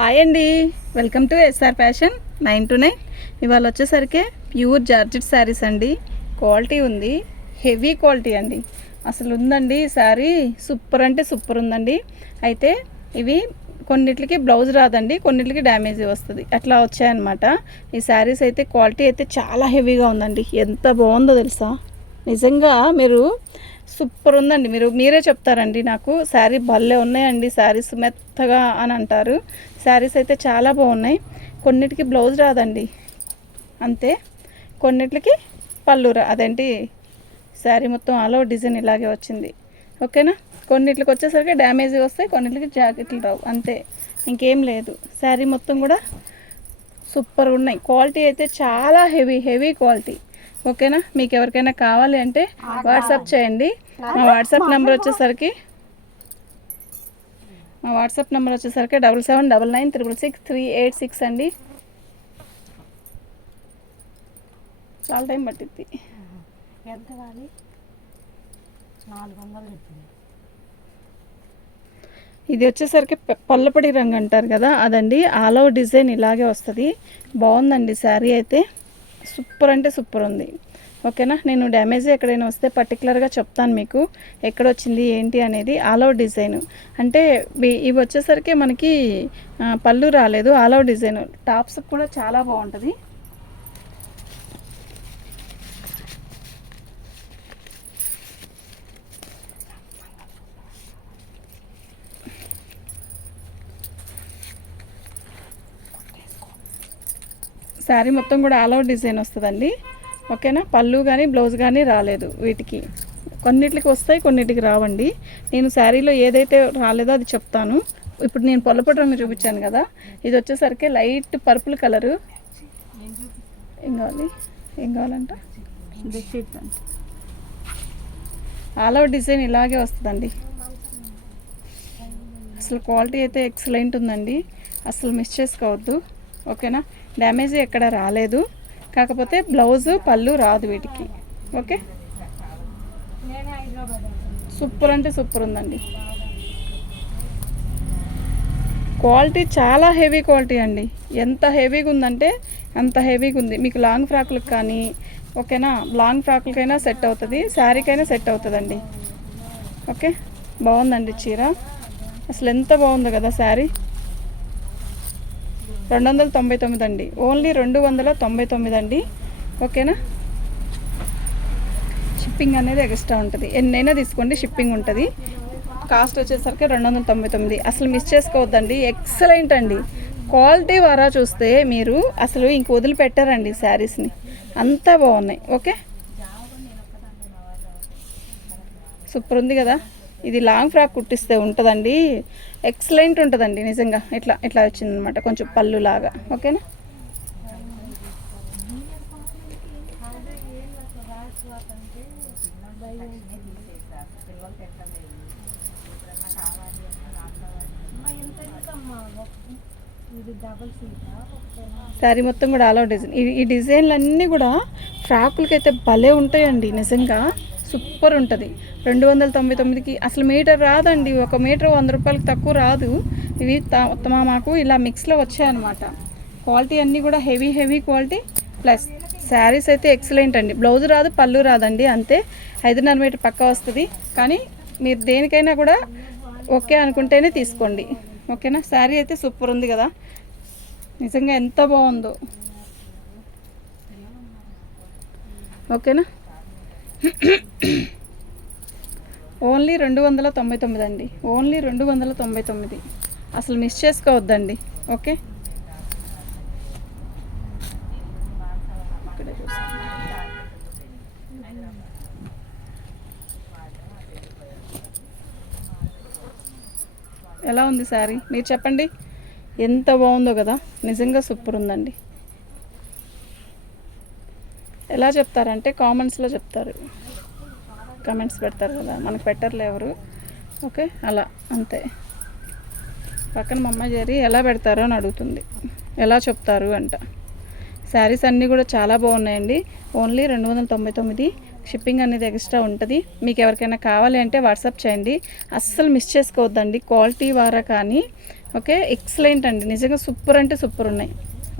Hi అండి. Welcome to SR fashion nine to nine ఇవాళ వచ్చేసరికి ప్యూర్ జార్జెట్ శారీస్ అండి. క్వాలిటీ ఉంది. హెవీ క్వాలిటీ అండి. అసలు ఉందండి ఈ శారీ సూపర్ అంటే సూపర్ ఉందండి. అయితే ఇవి కొన్నిటికి బ్లౌజ్ రాదండి. కొన్నిటికి డ్యామేజ్ వస్తుంది. అట్లా వచ్చాయన్నమాట. ఈ శారీస్ అయితే క్వాలిటీ అయితే చాలా హెవీగా ఉందండి. ఎంత బాగుందో తెలుసా? నిజంగా మీరు సూపర్ ఉందండి. మీరు మీరే చెప్తారండి నాకు. శారీ భలే ఉన్నాయండి. శారీస్ మెత్తగా అని అంటారు. శారీస్ అయితే చాలా బాగున్నాయి. కొన్నిటికి బ్లౌజ్ రాదండి. అంతే. కొన్నిటికి పళ్ళు రా అదేంటి? శారీ మొత్తం ఆలో డిజైన్ ఇలాగే వచ్చింది. ఓకేనా? కొన్నిటికి వచ్చేసరికి డ్యామేజ్ వస్తాయి కొన్నిటికి జాకెట్లు రావు. అంతే. ఇంకేం లేదు. శారీ మొత్తం కూడా సూపర్ ఉన్నాయి. క్వాలిటీ అయితే చాలా హెవీ హెవీ క్వాలిటీ. ఓకేనా? మీకు ఎవరికైనా కావాలి అంటే వాట్సాప్ చేయండి. మా వాట్సాప్ నెంబర్ వచ్చేసరికి మా వాట్సాప్ నెంబర్ వచ్చేసరికి double seven double nine triple six three eight six అండి. చాలా టైం పట్టిద్ది. ఎంత ఇది వచ్చేసరికి పల్లపొడి రంగు అంటారు కదా అదండి. ఆల్ ఓవర్ డిజైన్ ఇలాగే వస్తుంది. బాగుందండి శారీ అయితే. సూపర్ అంటే సూపర్ ఉంది. ఓకేనా? నేను డ్యామేజ్ ఎక్కడైనా వస్తే పర్టికులర్గా చెప్తాను మీకు. ఎక్కడ వచ్చింది ఏంటి అనేది ఆల్ డిజైన్. అంటే ఇవి- వచ్చేసరికి మనకి పళ్ళు రాలేదు ఆల్ డిజైన్. టాప్స్ కూడా చాలా బాగుంటుంది. శారీ మొత్తం కూడా ఆల్ అవుట్ డిజైన్ వస్తుందండి. ఓకేనా? పళ్ళు కానీ బ్లౌజ్ కానీ రాలేదు వీటికి. కొన్నిటికి వస్తాయి కొన్నిటికి రావండి. నేను శారీలో ఏదైతే రాలేదో అది చెప్తాను. ఇప్పుడు నేను పొల్లపొడి రంగు చూపించాను కదా. ఇది వచ్చేసరికి లైట్ పర్పుల్ కలరు. ఏం కావాలి? ఏం కావాలంట? బెడ్షీట్ ఆల్ అవుట్ డిజైన్ ఇలాగే వస్తుందండి. అసలు క్వాలిటీ అయితే ఎక్సలెంట్ ఉందండి. అసలు మిస్ చేసుకోవద్దు. ఓకేనా? డ్యామేజ్ ఎక్కడ రాలేదు. కాకపోతే బ్లౌజు పళ్ళు రాదు వీటికి. ఓకే? సూపర్ అంటే సూపర్ ఉందండి. క్వాలిటీ చాలా హెవీ క్వాలిటీ అండి. ఎంత హెవీగా ఉందంటే అంత హెవీగా ఉంది. మీకు లాంగ్ ఫ్రాక్లకు కానీ ఓకేనా? లాంగ్ ఫ్రాక్లకైనా సెట్ అవుతుంది. శారీకైనా సెట్ అవుతుందండి. ఓకే? బాగుందండి చీర. అసలు ఎంత బాగుందో కదా శారీ. రెండు వందల తొంభై తొమ్మిది అండి ఓన్లీ రెండు వందల తొంభై తొమ్మిది అండి ఓకేనా? షిప్పింగ్ అనేది ఎక్స్ట్రా ఉంటుంది. ఎన్నైనా తీసుకోండి షిప్పింగ్ ఉంటుంది. కాస్ట్ వచ్చేసరికి రెండు వందల తొంభై తొమ్మిది. అసలు మిస్ చేసుకోవద్దండి. ఎక్సలెంట్ అండి. క్వాలిటీ వారా చూస్తే మీరు అసలు ఇంక వదిలిపెట్టారండి శారీస్ని. అంతా బాగున్నాయి. ఓకే? సూపర్ ఉంది కదా? ఇది లాంగ్ ఫ్రాక్ కుట్టిస్తే ఉంటుందండి. ఎక్సలెంట్ ఉంటుందండి నిజంగా. ఇట్లా ఇట్లా వచ్చిందనమాట కొంచెం పళ్ళు లాగా. ఓకేనా? శారీ మొత్తం కూడా ఆల్ అవుట్ డిజైన్ ఈ- డిజైన్లన్నీ కూడా ఫ్రాకులకి అయితే భలే ఉంటాయండి నిజంగా. సూపర్ ఉంటుంది. రెండు వందల తొంభై తొమ్మిదికి అసలు మీటర్ రాదండి. ఒక మీటర్ వంద రూపాయలకి తక్కువ రాదు. ఇవి త- తమ మాకు ఇలా మిక్స్లో వచ్చాయన్నమాట. క్వాలిటీ అన్నీ కూడా heavy heavy quality. Plus sarees అయితే ఎక్సలెంట్ అండి. బ్లౌజ్ రాదు పళ్ళు రాదండి. అంతే. ఐదున్నర మీటర్ పక్క వస్తుంది. కానీ మీరు దేనికైనా కూడా ఓకే అనుకుంటేనే తీసుకోండి. ఓకేనా? శారీ అయితే సూపర్ ఉంది కదా. నిజంగా ఎంత బాగుందో. ఓకేనా? ఓన్లీ రెండు వందల తొంభై తొమ్మిది అండి. ఓన్లీ రెండు వందల తొంభై తొమ్మిది. అసలు మిస్ చేసుకోవద్దండి. ఓకే? ఎలా ఉంది శారీ? మీరు చెప్పండి. ఎంత బాగుందో కదా. నిజంగా సూపర్ ఉందండి. ఎలా చెప్తారంటే కామెంట్స్లో చెప్తారు. కామెంట్స్ పెడతారు కదా మనకు పెట్టర్లు ఎవరు. ఓకే అలా అంతే. పక్కన మా అమ్మాయి చేరి ఎలా పెడతారో అని అడుగుతుంది. ఎలా చెప్తారు అంట. శారీస్ అన్నీ కూడా చాలా బాగున్నాయండి. ఓన్లీ రెండు వందల తొంభై తొమ్మిది. షిప్పింగ్ అనేది ఎక్స్ట్రా ఉంటుంది. మీకు ఎవరికైనా కావాలి అంటే వాట్సాప్ చేయండి. అస్సలు మిస్ చేసుకోవద్దండి. క్వాలిటీ వారా కానీ ఓకే ఎక్సలెంట్ అండి. నిజంగా సూపర్ అంటే సూపర్ ఉన్నాయి.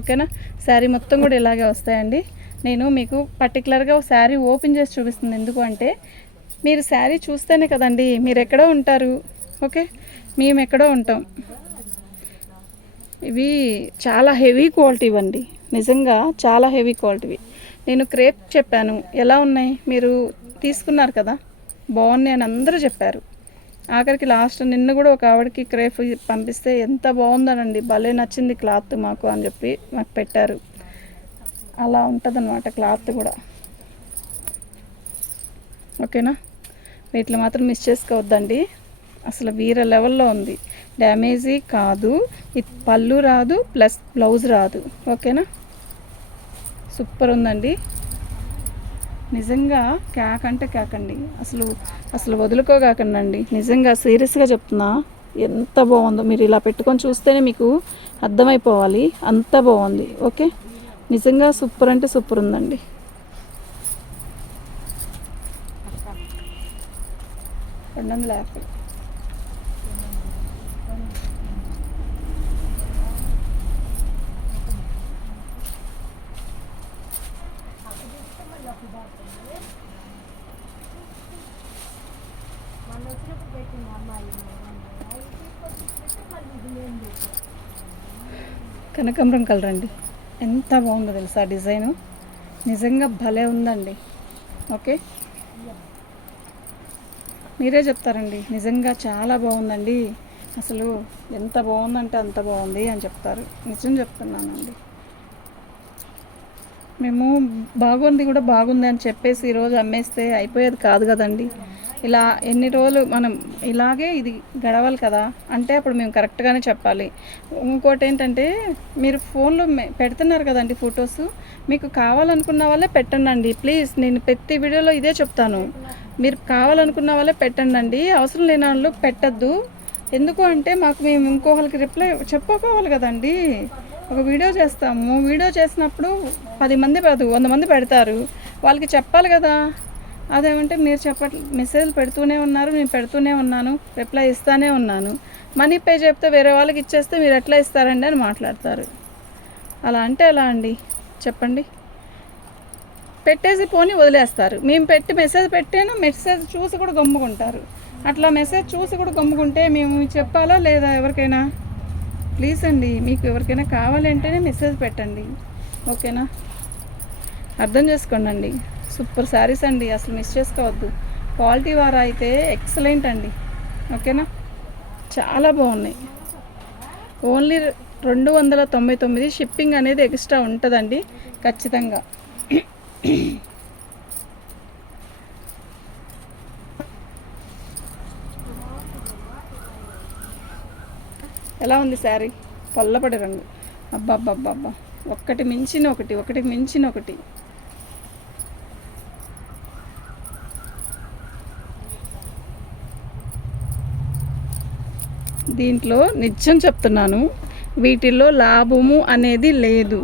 ఓకేనా? శారీ మొత్తం కూడా ఇలాగే వస్తాయండి. నేను మీకు పర్టికులర్గా శారీ ఓపెన్ చేసి చూపిస్తుంది. ఎందుకు అంటే మీరు శారీ చూస్తేనే కదండి మీరు ఎక్కడో ఉంటారు ఓకే? మేము ఎక్కడో ఉంటాం. ఇవి చాలా హెవీ క్వాలిటీ ఇవ్వండి. నిజంగా చాలా హెవీ క్వాలిటీవి నేను క్రేప్ చెప్పాను. ఎలా ఉన్నాయి? మీరు తీసుకున్నారు కదా? బాగున్నాయి అని అందరూ చెప్పారు. ఆఖరికి లాస్ట్ నిన్న కూడా ఒక ఆవిడకి క్రేప్ పంపిస్తే ఎంత బాగుందనండి. భలే నచ్చింది క్లాత్ మాకు అని చెప్పి మాకు పెట్టారు. అలా ఉంటుంది అనమాట క్లాత్ కూడా. ఓకేనా? వీటిలో మాత్రం మిస్ చేసుకోవద్దండి. అసలు వీర లెవెల్లో ఉంది. డ్యామేజీ కాదు. ఇది పళ్ళు రాదు ప్లస్ బ్లౌజ్ రాదు. ఓకేనా? సూపర్ ఉందండి. నిజంగా క్యాక్ అంటే క్యాక్ అండి అసలు అసలు వదులుకోగాకండి నిజంగా సీరియస్గా చెప్తున్నా ఎంత బాగుందో. మీరు ఇలా పెట్టుకొని చూస్తేనే మీకు అర్థమైపోవాలి. అంత బాగుంది. ఓకే? నిజంగా సూపర్ అంటే సూపర్ ఉందండి. రెండు వందల యాభై. కనకాంబరం కలర్ అండి. ఎంత బాగుందో తెలుసా డిజైను? నిజంగా భలే ఉందండి. ఓకే? మీరే చెప్తారండి. నిజంగా చాలా బాగుందండి. అసలు ఎంత బాగుందంటే అంత బాగుంది అని చెప్తారు. నిజం చెప్తున్నానండి. మేము బాగుంది కూడా బాగుంది అని చెప్పేసి ఈరోజు అమ్మేస్తే అయిపోయేది కాదు కదండి. ఇలా ఎన్ని రోజులు మనం ఇలాగే ఇది గడవాలి కదా అంటే అప్పుడు మేము కరెక్ట్గానే చెప్పాలి. ఇంకోటి ఏంటంటే మీరు ఫోన్లో పెడుతున్నారు కదండి ఫొటోస్ మీకు కావాలనుకున్న వాళ్ళే పెట్టండి ప్లీజ్ నేను ప్రతి వీడియోలో ఇదే చెప్తాను. మీరు కావాలనుకున్న వాళ్ళే పెట్టండి అవసరం లేని వాళ్ళు పెట్టద్దు. ఎందుకు అంటే మాకు మేము ఇంకోళ్ళకి రిప్లై చెప్పుకోవాలి కదండి. ఒక వీడియో చేస్తాము. వీడియో చేసినప్పుడు పది మంది కాదు వంద మంది పెడతారు. వాళ్ళకి చెప్పాలి కదా. అదేమంటే మీరు చెప్పట్లే మెసేజ్ పెడుతూనే ఉన్నారు నేను పెడుతూనే ఉన్నాను రిప్లై ఇస్తానే ఉన్నాను. మనీ పే చెప్తే వేరే వాళ్ళకి ఇచ్చేస్తే మీరు ఎట్లా ఇస్తారండి అని మాట్లాడతారు. అలా అంటే ఎలా అండి? చెప్పండి. పెట్టేసి పోని వదిలేస్తారు. మేము పెట్టి మెసేజ్ పెట్టాను మెసేజ్ చూసి కూడా గమ్ముకుంటారు. అట్లా మెసేజ్ చూసి కూడా గమ్ముకుంటే మేము చెప్పాలా లేదా ఎవరికైనా? ప్లీజ్ అండి మీకు ఎవరికైనా కావాలంటేనే మెసేజ్ పెట్టండి. ఓకేనా? అర్థం చేసుకోండి అండి. సూపర్ శారీస్ అండి అసలు మిస్ చేసుకోవద్దు. క్వాలిటీ వారా అయితే ఎక్సలెంట్ అండి. ఓకేనా? చాలా బాగున్నాయి. ఓన్లీ రెండు వందల తొంభై తొమ్మిది షిప్పింగ్ అనేది ఎక్స్ట్రా ఉంటుందండి ఖచ్చితంగా. ఎలా ఉంది శారీ? పొల్లపడి రంగు. అబ్బాబ్బాబ్బా ఒక్కటి మించిన ఒకటి ఒకటి మించిన ఒకటి. దీంట్లో నిత్యం చెప్తున్నాను వీటిల్లో లాభము అనేది లేదు.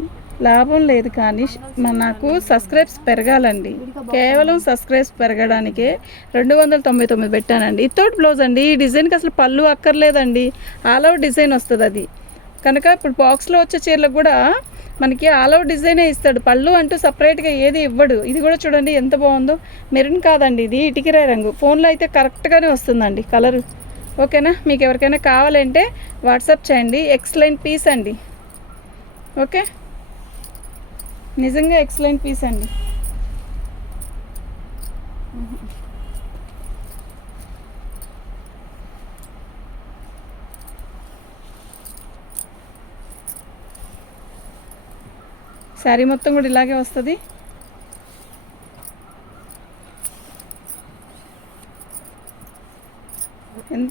లాభం లేదు కానీ మనకు సబ్స్క్రైబ్స్ పెరగాలండి. కేవలం సబ్స్క్రైబ్స్ పెరగడానికే రెండు వందల తొంభై తొమ్మిది పెట్టానండి. ఇతోటి బ్లౌజ్ అండి ఈ డిజైన్కి అసలు పళ్ళు అక్కర్లేదండి. ఆల్ అవుట్ డిజైన్ వస్తుంది అది. కనుక ఇప్పుడు బాక్స్లో వచ్చే చీరలకు కూడా మనకి ఆల్ అవుట్ డిజైనే ఇస్తాడు. పళ్ళు అంటూ సపరేట్గా ఏది ఇవ్వడు. ఇది కూడా చూడండి ఎంత బాగుందో. మెరూన్ కాదండి ఇది ఇటుకిరాయి రంగు. ఫోన్లో అయితే కరెక్ట్గానే వస్తుందండి కలరు. ఓకేనా? మీకు ఎవరికైనా కావాలంటే వాట్సాప్ చేయండి. ఎక్సలెంట్ పీస్ అండి. ఓకే? నిజంగా ఎక్సలెంట్ పీస్ అండి. శారీ మొత్తం కూడా ఇలాగే వస్తుంది.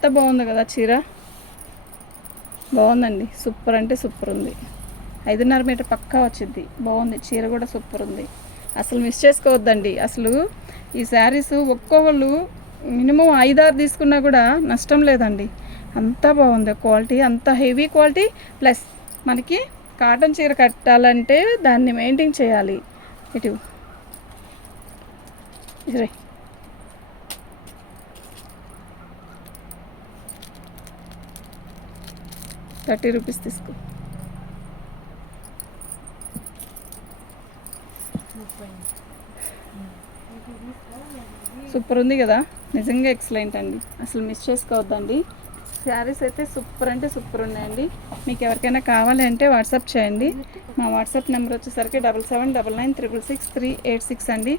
ఎంత బాగుంది కదా చీర? బాగుందండి. సూపర్ అంటే సూపర్ ఉంది. ఐదున్నర మీటర్ పక్కా వచ్చింది బాగుంది. చీర కూడా సూపర్ ఉంది. అసలు మిస్ చేసుకోవద్దండి. అసలు ఈ శారీస్ ఒక్కొక్కళ్ళు మినిమం ఐదారు తీసుకున్నా కూడా నష్టం లేదండి. అంతా బాగుంది. క్వాలిటీ అంత హెవీ క్వాలిటీ. ప్లస్ మనకి కాటన్ చీర కట్టాలంటే దాన్ని మెయింటైన్ చేయాలి. ఇటు. ఇదే థర్టీ రూపీస్ తీసుకో. సూపర్ ఉంది కదా? నిజంగా ఎక్సలెంట్ అండి. అసలు మిస్ చేసుకోవద్దండి. శారీస్ అయితే సూపర్ అంటే సూపర్ ఉన్నాయండి. మీకు ఎవరికైనా కావాలి అంటే వాట్సాప్ చేయండి. మా వాట్సాప్ నెంబర్ వచ్చేసరికి double seven double nine triple six three eight six అండి.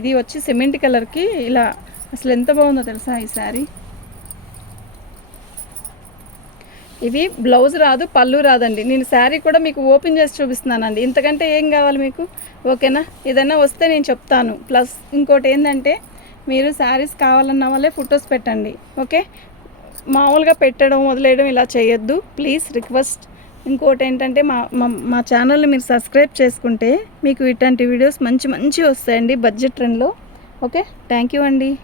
ఇది వచ్చి సిమెంట్ కలర్కి ఇలా అసలు ఎంత బాగుందో తెలుసా ఈ శారీ? ఇవి బ్లౌజ్ రాదు పళ్ళు రాదండి. నేను శారీ కూడా మీకు ఓపెన్ చేసి చూపిస్తున్నానండి. ఇంతకంటే ఏం కావాలి మీకు? ఓకేనా? ఏదైనా వస్తే నేను చెప్తాను. ప్లస్ ఇంకోటి ఏంటంటే మీరు శారీస్ కావాలన్న వాళ్ళే ఫొటోస్ పెట్టండి. ఓకే? మామూలుగా పెట్టడం వదిలేయడం ఇలా చేయొద్దు. Please request. ఇంకోటి ఏంటంటే మా మా మా ఛానల్ని మీరు సబ్స్క్రైబ్ చేసుకుంటే మీకు ఇట్లాంటి వీడియోస్ మంచి మంచి వస్తాయండి బడ్జెట్ ట్రెండ్లో. ఓకే? థ్యాంక్ యూ అండి.